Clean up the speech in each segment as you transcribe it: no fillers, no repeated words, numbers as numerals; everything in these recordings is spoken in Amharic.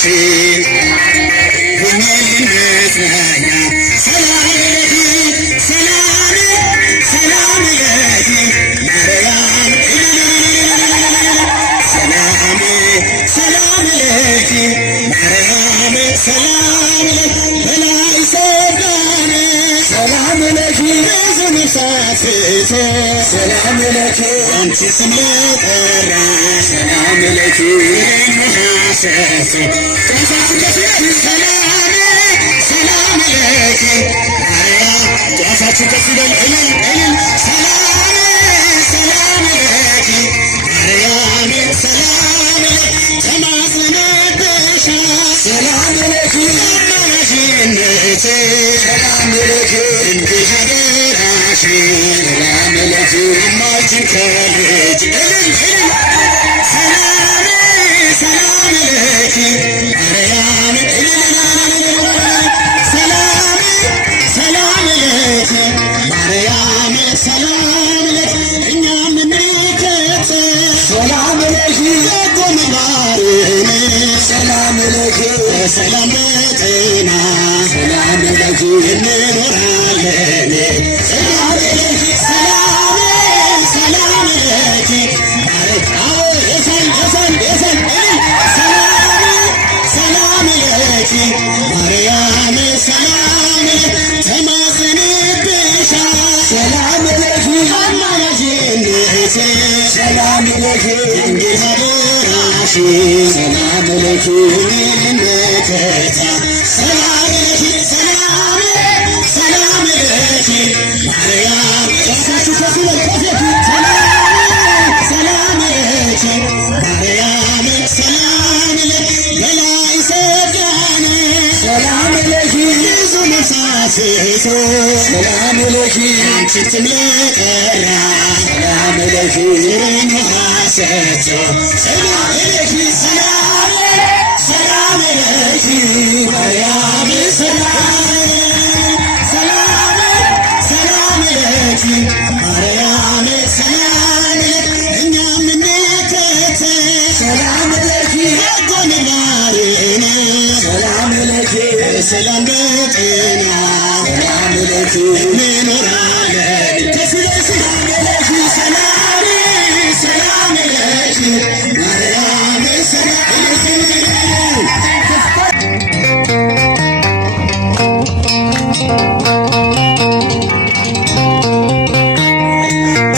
ደራሽ ሁኚልኝ መጽናኛ ሰላም ለኪ ሰላም ሰላም ለኪ ማርያም ሰላም ሰላም ለኪ ማርያም ሰላም ለኪ በላይ ሰላም ሰላም ለኪ ብዙ ነፍሳት ሰላም ለኪ አንቺ ስም ለጠራ ሰላም ለኪ ሐሰት ሰላም ሰላም ለኪ ማርያም ጧፋችሁ ከፍ ይበል እልል እልል ሰላም ሰላም ለኪ ማርያም ሰላም ለኪ ተማጽነንብሻ ሰላም ለኪ አማላጅነቴ ሰላም ለኪ እንዲህ አደራሽ ሰላም ለኪ አማልጅን ከልጅ እልል እልል ሰላም ሰላም ለኪ ማርያም ሰላም ሰላም ለኪ ማርያም ሰላም ለኪ እኛም እንከተል ሰላም ለኪ በጎ ምግባርን ሰላም ለኪ በሰላም በጤና ሰላም ለኪ እንኖራለን ሰላም ለኪ ሰላም ሰላም ለኪ ማርያም ሰላም ተማጽነንብሻ ሰላም ለኪ አማላጅነቴ ሰላም ለኪ ድንግል አደራሽ ሰላም ለኪ መከታ ሰላም ለኪ ሰላም ሰላም ለኪ ማርያም ጫፋችሁ ከፍ ይበል ሰላም ለኪ ማርያም ሰላም ለኪ በላይ ሰጋነ ሰላም ለኪ ብዙ ነፍሳት ሰላም ለኪ አንቺን ስም ለጠራ ሰላም ለኪ ሐሰት ሰላም ለኪ ሰላም ሰላም ለኪ ማርያም ሰላም ሰላም ሰላም ለኪ ማርያም ሰላም ለኪ እኛም እንከተል ሰላም ለኪ በጎ ምግባርን ሰላም ለኪ በሰላም በጤና ሰላም ለኪ እንኖራለን ሰላም ለኪ ሰላም ሰላም ለኪ ማርያም ሰላም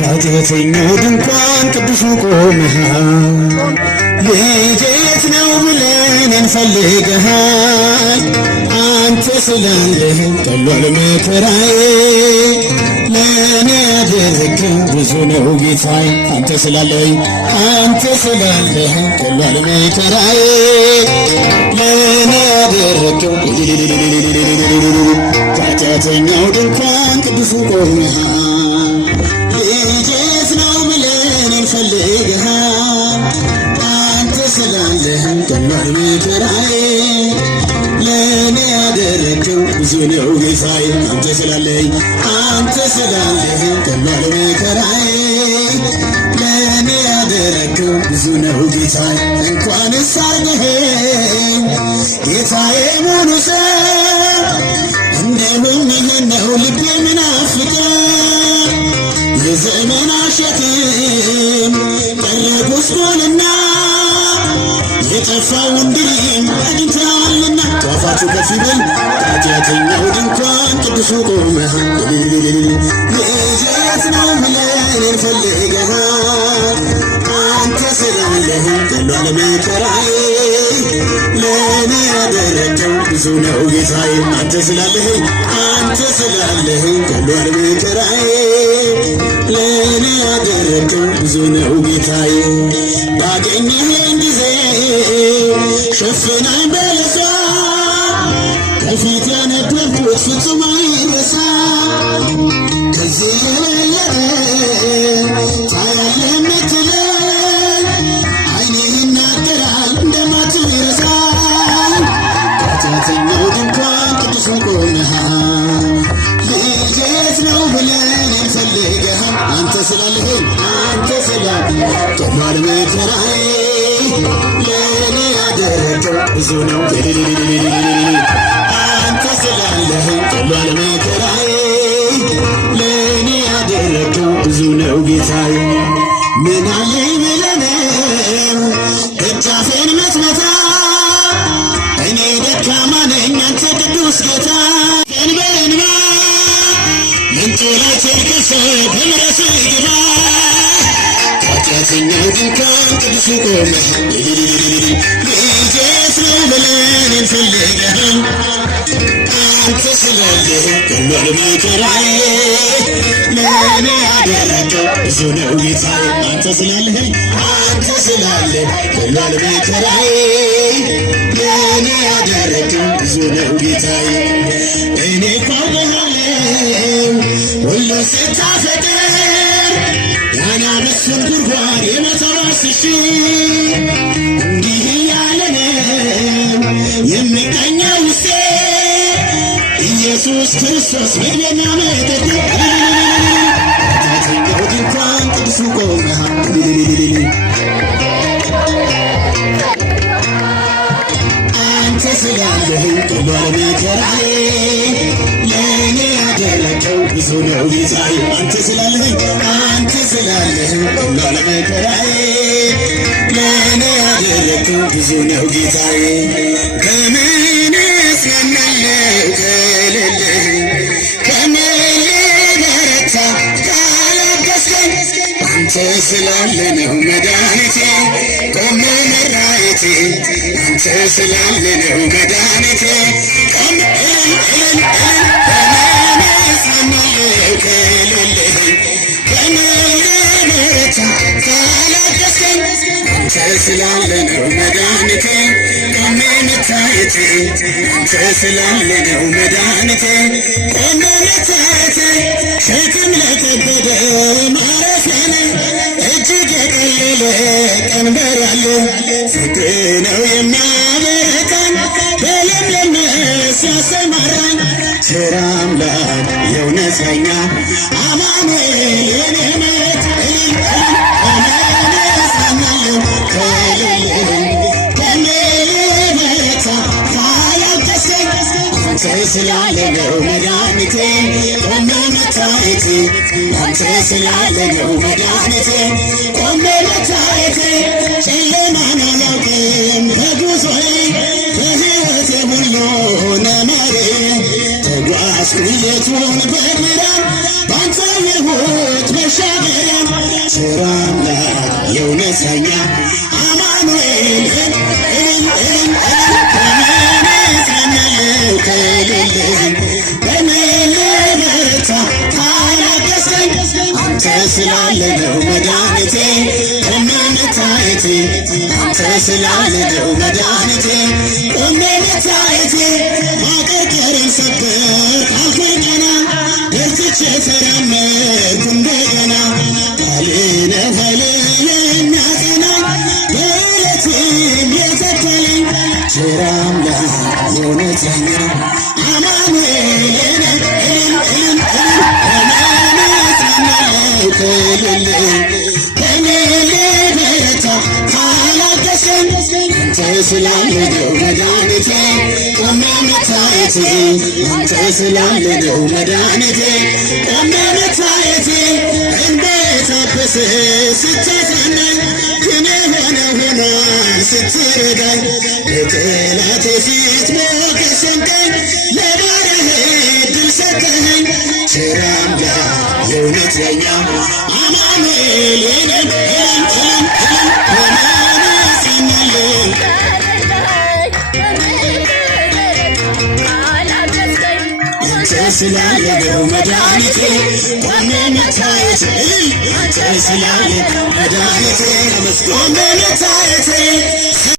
ኃጢአተኛው ድንኳን ቅዱሱ ቆመሃል ልጄ የት ነው ብለን እንፈልግሃል አንተ ስላለህ ቀሏል መከራዬ ለእኔ ያደረግከው ብዙ ነው ጌታዬ አንተ ስላለኝ አንተ ስላለህ ቀሏል መከራዬ ለእኔ ያደረግከው ኃጢአተኛው ድንኳን ቅዱሱ ቆመሃል ልጄ የት ነው ብለን እንፈልግሃል አንተ ስላለህ ቀሏል መከራዬ ለእኔ ያደረግከው ብዙ ነው ጌታዬ አንተ ስላለኝ አንተ ስላለህ ቀሏል መከራዬ ለእኔ ያደረግከው ብዙ ነው ጌታዬ እንኳንስ አርገኸኝ ጌታዬ ሙሉ ሰው እንደምን ይህን ነው ልቤ ምናፍቀው የዘመን ሸክም ቀረ ጉስቁልና የጠፋው እንድሪም አግኝተዋልና ጧፋችሁ ከፍ ይበል ኃጢአተኛው ድንኳን ቅዱሱ ቆመሃል ልጄ የት ነው ብለን እንፈልግሃል አንተ ስላለህ ቀሏል መከራዬ ለእኔ ያደረግከው ብዙ ነው ጌታዬ አንተ ስላለህ ቀሏል መከራዬ ለእኔ ያደረግከው ብዙ ነው ጌታዬ ባገኘኸኝ ጊዜ ሸፍናኝ በለሷ ከፊት ያነበብኩት ፍጹም አይረሳ ከዚህ የበለጠ ታያለህ የምትለኝ ዓይኔ ይናገራል እንደማትረሳኝ ኃጢአተኛው ድንኳን ቅዱሱ ቆመሃል ልጄ የት ነው ብለን እንፈልግሃል አንተ ስላለህ ቀሏል መከራዬ ለእኔ ያደረግከው ብዙ ነው አንተ ስላለኸኝ ቀሏል መከራዬ ለእኔ ያደረገው ብዙ ነው ጌታዬ። ምን አለኝ ብለህ ነው ደጃፌን ምትመታ? እኔ ደካማ ነኝ አንተ ቅዱስ ጌታ። በእንባ ምንጭ ላይ ተንቀሳቅሰህ በምሕረትህ ግባ። ኃጢአተኛው ድንኳን ቅዱሱ ቆመህ ልጄስ ነው ብለህ እኔን ፈልገሃል። አንተ ስላለህ ቀሏል መከራዬ ለእኔ ያደረገው ብዙ ነው ጌታዬ። አንተ ስላለህ ቀሏል መከራዬ ለእኔ ያደረገው ብዙ ነው ጌታዬ። እኔ እኮ አውቅሃለሁ ሁሉን ስታፈቅር ያናብስን ጉድጓድ የመተራስሽ እንዲህ እያለ ነው የሚቀኘው ውስጤ ኢየሱስ ክርስቶስ ምግቤና መጠጤ። ኃጢአተኛው ድንኳን ቅዱሱ ቆመሃል አንተ ስላለህ ቀሏል መከራዬ ለእኔ ያደረገው ብዙ ነው ጌታዬ። አንተ ስላለህ ቀሏል መከራዬ ለእኔ ያደረገው ብዙ ነው ጌታዬ። ከምን እጽናናለሁ ከሌለህ? ከምን ልበረታ ካላገዝከኝ? አንተ ስላለ ነው መድኃኒቴ ቆሜ መራየቴ። አንተ ስላለ ነው መድኃኒቴ ቆሜ ከምን እጽናናለሁ ከሌለህ? ከምን ልበረታ ካላገዝከኝ? አንተ ስላለ ነው መድኃኒቴ ቆሜ መታየቴ። አንተ ስላለ ነው መድኃኒቴ ቆሜ መታየቴ። ሸክም ለከበደ ማረፊያ ነህ እጅግ የቀለለ ቀንበር ያለው ፍቅር ነው የሚያበረታኝ በለምለም ሲያሰማራኝ። ቸር አምላክ የእውነተኛ አማኑኤል የኔ መት አንተ ስላለ ነው መድኃኒቴ ቆሜ መታየቴ። አንተ ስላለ ነው መድኃኒቴ ቆሜ መታየቴ። ጨለማን አላውቅም በጉዞዬ በሕይወቴ ሁሉ ነመሬ ተጓዝኩ ሌቱን በብርሃን ባንተ የሕይወት መሻገሪያ። ቸር አምላክ የእውነተኛ አማኑኤል አንተ ስላለ ነው መድኃኒቴ ቆሜ መታየቴ። አንተ ስላለ ነው መድኃኒቴ ቆሜ መታየቴ። ማቀርቀርን ሰበር ካልከኝ ቀና በርትቼ ተራመድኩ እንደገና። ቃልህ ነው ኃይሌ የሚያጸናኝ በዕለቴም የተከለኝ። ቸር አምላክ የእውነተኛ አማኑኤል አንተ ስላለ ነው መድኃኒቴ ቆሜ መታየቴ። አንተ ስላለ ነው መድኃኒቴ ቆሜ መታየቴ። እንደታበሰ ስትጸናኝ ግን የሆነ ሆኗል ስትረዳኝ። በጠላቴ ፊት ሞገስ ሰጠኝ ለባሪያህ ዕድል ሰጠኸኝ። ቸር አምላክ የእውነተኛ አማኑኤል አንተ ስላለ ነው መድኃኒቴ ቆሜ መታየቴ። አንተ ስላለ መድኃኒቴ ቆሜ መታየቴ።